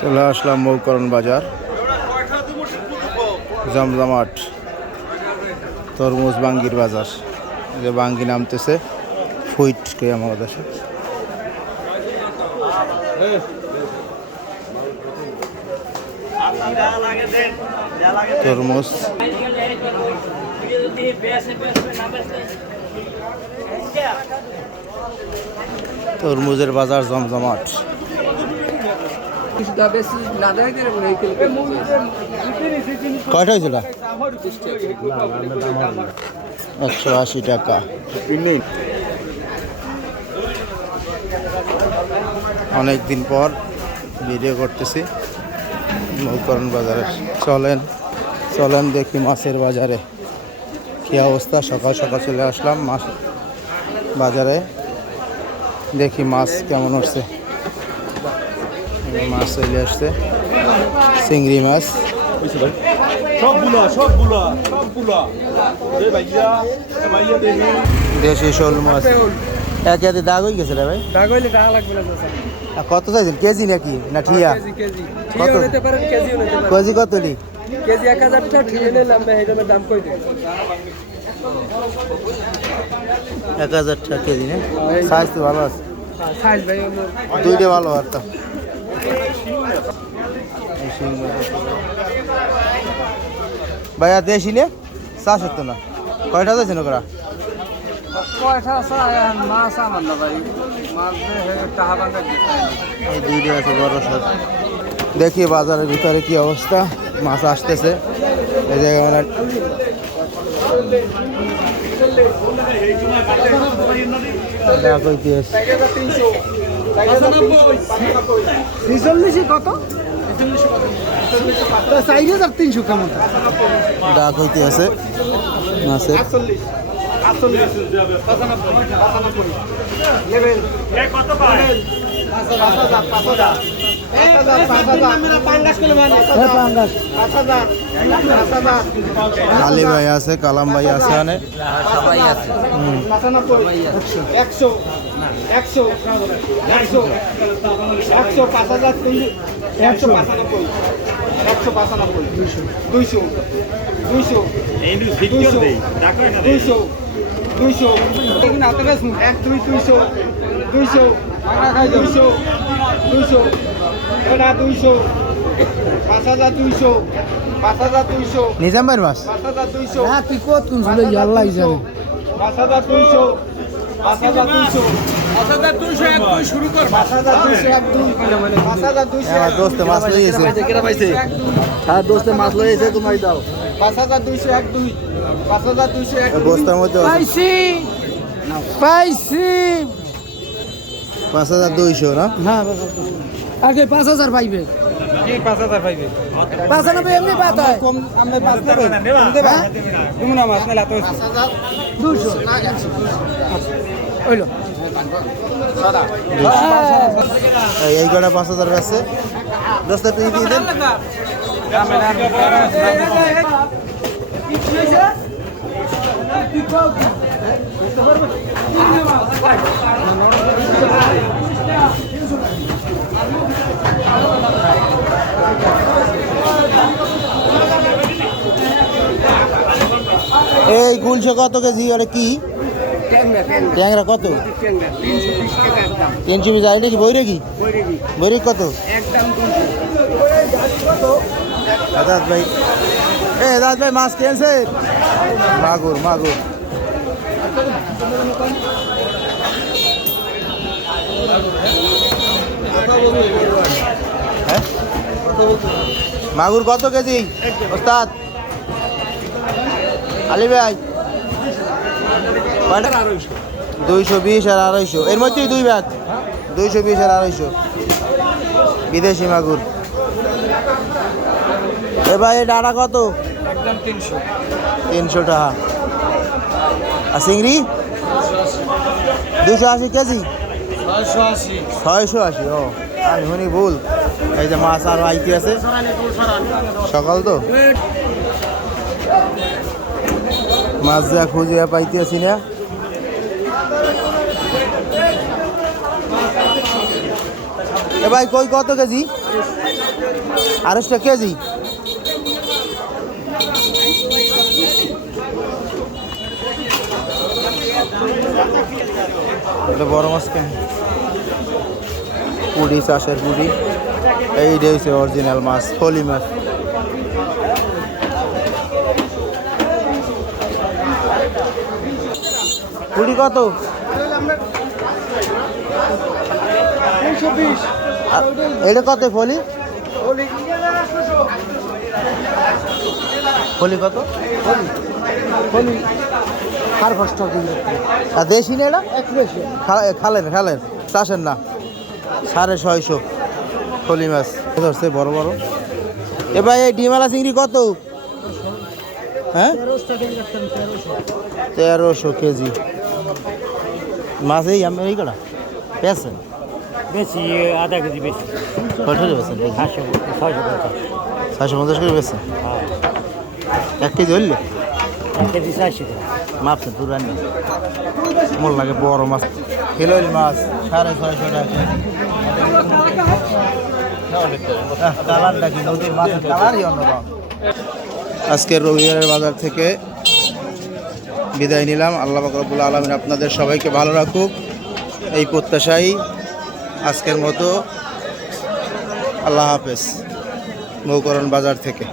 চলে আসলাম মৌকরণ বাজার, জমজমাট তরমুজ বাঙ্গির বাজার। যে বাঙ্গি নামতেছে ফুইট কে আমার দেশে। তরমুজ তরমুজের বাজার জমজমাট। কয়টা হয়েছিল? 180 টাকা। অনেক দিন পর ভিডিও করতেছি মৌকরণ বাজারে। চলেন দেখি মাছের বাজারে কি অবস্থা। সকাল সকাল চলে আসলাম মাছ বাজারে, দেখি মাছ কেমন হচ্ছে। মাছ চলে আসছে, চিংড়ি মাছ। দেশি শোল মাছ এক হাতে দাগ হয়ে গেছে রে ভাই। কত চাইছেন, কেজি নাকি না ঠিয়া? কত কেজি? কত লি কেজি? 1000 টাকা ঠিয়া নিলাম ভাই, এটার দাম কই দেব? 1000 টাকা কেজি না? সাইজ তো ভালো আছে, সাইজ ভাই দুইটা ভালো। আর তো ভাইয়া দেশি নে 470 না? কয়টা যাচ্ছেন ওরা? কয়টা মাছ আমার না ভাই, মাছ টাকা বাঙ্গা এই দুইটা আছে বড় সব। দেখি বাজারের ভিতরে কি অবস্থা। মাছ আসতেছে এই জায়গায় মানে কত 4300 কেমন ডাক হইতে আছে মাছের। কালী ভাই আছে, কালাম ভাই আছে, মানে সবাই আছে। 5200 নিজাম ভাইয়ের মাছ। তুই কত কোন ছিল আল্লাহ জানে। 5200 শুরু কর। 5200 দোস্ত মাছ লইছে, কেরা পাইছে? হ্যাঁ দোস্তে মাছ লইছে, তোমাই দাও। 5202 বস্তার মধ্যে পাইছি 5200 না? হ্যাঁ আগে 5000 পাইবে। কি 5000 পাইবে? 95 এমনি বাত হয় কম আমরা 5 দেব। কম দেবা? তুমি না মাছ নালা তো 200 হইলো সাদা। এই কটা 5000 আছে দোস্ত, তুই দিয়ে দেন। এই গুলশো কত কেজি? ওটা কি ট্যাংরা? কত? 320 আর এটা কি বৈরাগী? বৈরাগী কত? দাদা ভাই, দাদা ভাই মাছ কিনছে? মাগুর হ্যাঁ, মাগুর কত কেজি ওস্তাদ? আলী ভাই 220 আর 250, এর মধ্যেই 2 ভাগ। 220 আর 250 বিদেশি মাগুর। এ ভাই এই ডাটা কত? একদম 300 টাকা। আর চিংড়ি 280 কেজি? 680। ও আমি শুনি ভুল। এই যে মাছ আরো আইতে আছে, সকাল তো মাছ যা খুঁজিয়া পাইতে আছি না। এ ভাই কই কত কেজি? 250 কেজি। এটা বড় মাছ কেন? পুরি, চাষের পুরি। এইটা হচ্ছে অরিজিনাল মাছ, ফলি মাছ। পুরি কত? 320। আর এটা কত ফলি? ফলি কত? ফলি আর কষ্ট দিলে আর দেশি না এটা? 120। খালের খালের চাষের না। 650 ফলি মাছ ধরছে বড় বড়। এ ভাই এই ডিমালা চিংড়ি কত? হ্যাঁ 1300 কেজি মাছ। এই আমি এই কটা পেয়েছেন বেশি আধা কেজি বেশি। কত পেয়েছেন? 650 করে পেয়েছেন। 1 কেজি হইলে 1 কেজি 400 মাপছেন পুরান মন লাগে বড় মাছ। হিলোল মাছ 650 টাকা। কালারটা কি নদীর মাছের কালারই অন্যরকম। আজকের রবিবারের বাজার থেকে বিদায় নিলাম। আল্লাহ পাক রব্বুল আলামিন আপনাদের সবাইকে ভালো রাখুক, এই প্রত্যাশাই আজকের মতো। আল্লাহ হাফেজ। মৌকরণ বাজার থেকে।